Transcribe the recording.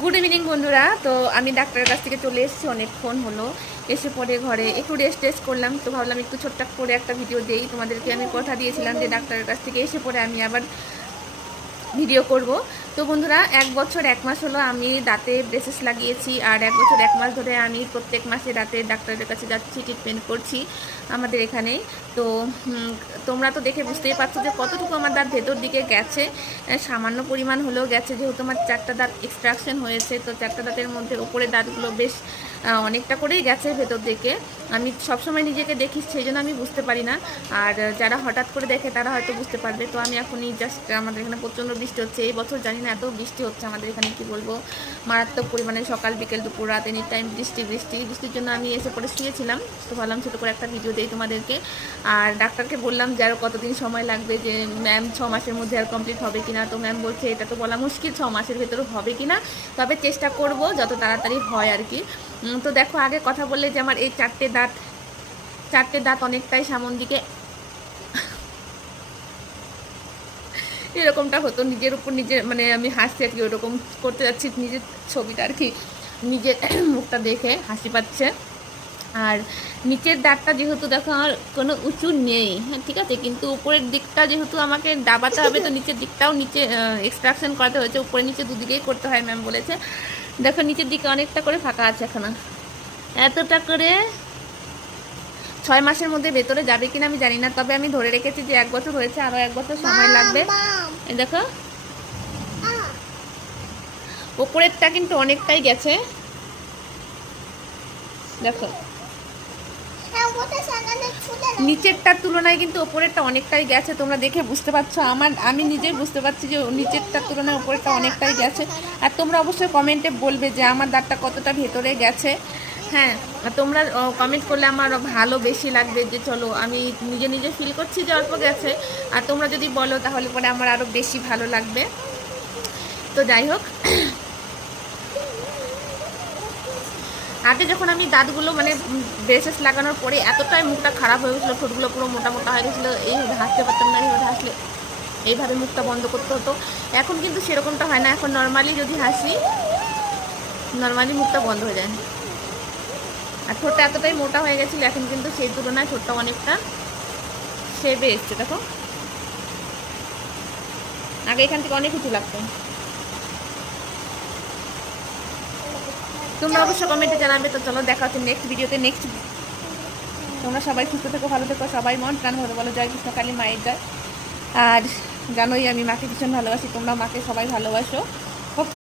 Good evening বন্ধুরা। তো আমি ডাক্তারের কাছ থেকে চলে এসেছি, অনেকক্ষণ হলো। এসে পরে ঘরে একটু রেস্ট টেস্ট করলাম। তো ভাবলাম একটু ছোট্ট করে একটা ভিডিও দেই। তোমাদেরকে আমি কথা দিয়েছিলাম যে, ডাক্তারের কাছ থেকে এসে পরে আমি আবার ভিডিও করব। তো বন্ধুরা, এক বছর, এক মাস হলো আমি দাঁতে ব্রেসেস লাগিয়েছি আর এক বছর, এক মাস ধরে আমি প্রত্যেক মাসে দাঁতে ডাক্তারের কাছে যাচ্ছি ট্রিটমেন্ট করছি আমাদের এখানে। তো তোমরা তো দেখে বুঝতেই পারছ যে কতটুকু আমার দাঁত ভেতর দিকে গেছে। সামান্য পরিমাণ হলেও গেছে, যেহেতু আমার চারটা দাঁত এক্সট্রাকশন হয়েছে, তো চারটা দাঁতের মধ্যে উপরে দাঁতগুলো বেশ অনেকটা করেই গেছে ভেতর দিকে। আমি সবসময় নিজেকে দেখি, সেই জন্য আমি বুঝতে পারি না। আর যারা হঠাৎ করে দেখে, তারা হয়তো বুঝতে পারবে। তো আমি এখনই জাস্ট আমাদের এখানে প্রচণ্ড বৃষ্টি হচ্ছে। এই বছর জানি না, এত বৃষ্টি হচ্ছে আমাদের এখানে, কি বলব? মারাত্মক পরিমাণে সকাল, বিকেল, দুপুর, রাত এনি টাইম বৃষ্টি বৃষ্টি। বৃষ্টির জন্য আমি এসে পরে শুয়েছিলাম। তো ভাবলাম ছোটো করে একটা ভিডিও দিই তোমাদেরকে। আর ডাক্তারকে বললাম যে আরও কতদিন সময় লাগবে যে ম্যাম ছ মাসের মধ্যে আর কমপ্লিট হবে কিনা? তো ম্যাম বলছে, এটা তো বলা মুশকিল, ছ মাসের ভেতরে হবে কিনা? তবে চেষ্টা করব, যত তাড়াতাড়ি হয় আর কি। তো দেখো, আগে কথা বললে যে আমার এই চারটে দাঁত চারটে দাঁত অনেকটাই সামন দিকে এরকমটা হতো। নিজের উপর নিজের মানে আমি হাসছি আর কি, ওরকম করতে যাচ্ছি। নিজের ছবিটা আর কি, নিজের মুখটা দেখে হাসি পাচ্ছে। আর নিচের দাঁতটা যেহেতু দেখো আমার কোনো উঁচু নেই হ্যাঁ ঠিক আছে? কিন্তু উপরের দিকটা যেহেতু আমাকে দাবাতে হবে তো নিচের দিকটাও নিচে এক্সট্রাকশন করাতে হয়েছে। উপরে নিচে দুদিকেই করতে হয় ম্যাম বলেছে। দেখো নিচের দিকে অনেকটা করে ফাঁকা আছে এখনও। এতটা করে ছয় মাসের মধ্যে ভেতরে যাবে কিনা আমি জানি না তবে আমি ধরে রেখেছি যে এক বছর হয়েছে আরও এক বছর সময় লাগবে। দেখো। ওপরেরটা কিন্তু অনেকটাই গেছে। দেখো। নিচেরটার তুলনায় কিন্তু ওপরেরটা অনেকটাই গেছে, তোমরা দেখে বুঝতে পারছ। আমার, আমি নিজেই বুঝতে পারছি যে নিচেরটার তুলনায় ওপরেরটা অনেকটাই গেছে। আর তোমরা অবশ্যই কমেন্টে বলবে যে আমার দাঁতটা কতটা ভেতরে গেছে। হ্যাঁ আর তোমরা কমেন্ট করলে আমার ভালো বেশি লাগবে যে চলো, আমি নিজে নিজে ফিল করছি যে অল্প গেছে। আর তোমরা যদি বলো তাহলে পরে আমার আরও বেশি ভালো লাগবে। তো যাই হোক আগে যখন আমি দাঁতগুলো মানে ব্রেসেস লাগানোর পরে এতটাই মুখটা খারাপ হয়ে গেছিল, ঠোঁটগুলো পুরো মোটা মোটা হয়ে গেছিল এইভাবে হাসতে পারতাম না এইভাবে হাসলে। এইভাবে মুখটা বন্ধ করতে হতো। এখন কিন্তু সেরকমটা হয় না, এখন নর্মালি যদি হাসি নর্মালি মুখটা বন্ধ হয়ে যায়। আর ঠোঁটটা এতটাই মোটা হয়ে গেছিল, এখন কিন্তু সেই তুলনায় ঠোঁটটা অনেকটা সেবে এসছে, দেখো। আগে এখান থেকে অনেক কিছু লাগতো। তোমরা অবশ্যই কমেন্টে জানাবে, তো চলো দেখা হচ্ছে নেক্সট ভিডিওতে নেক্সট তোমরা সবাই সুস্থ থেকো, ভালো থেকো, সবাই মন প্রাণ ভালো বলো, জয় কৃষ্ণ, কালী মায়ের জয়। আর জানোই আমি মাকে ভীষণ ভালোবাসি তোমরা মাকে সবাই ভালোবাসো।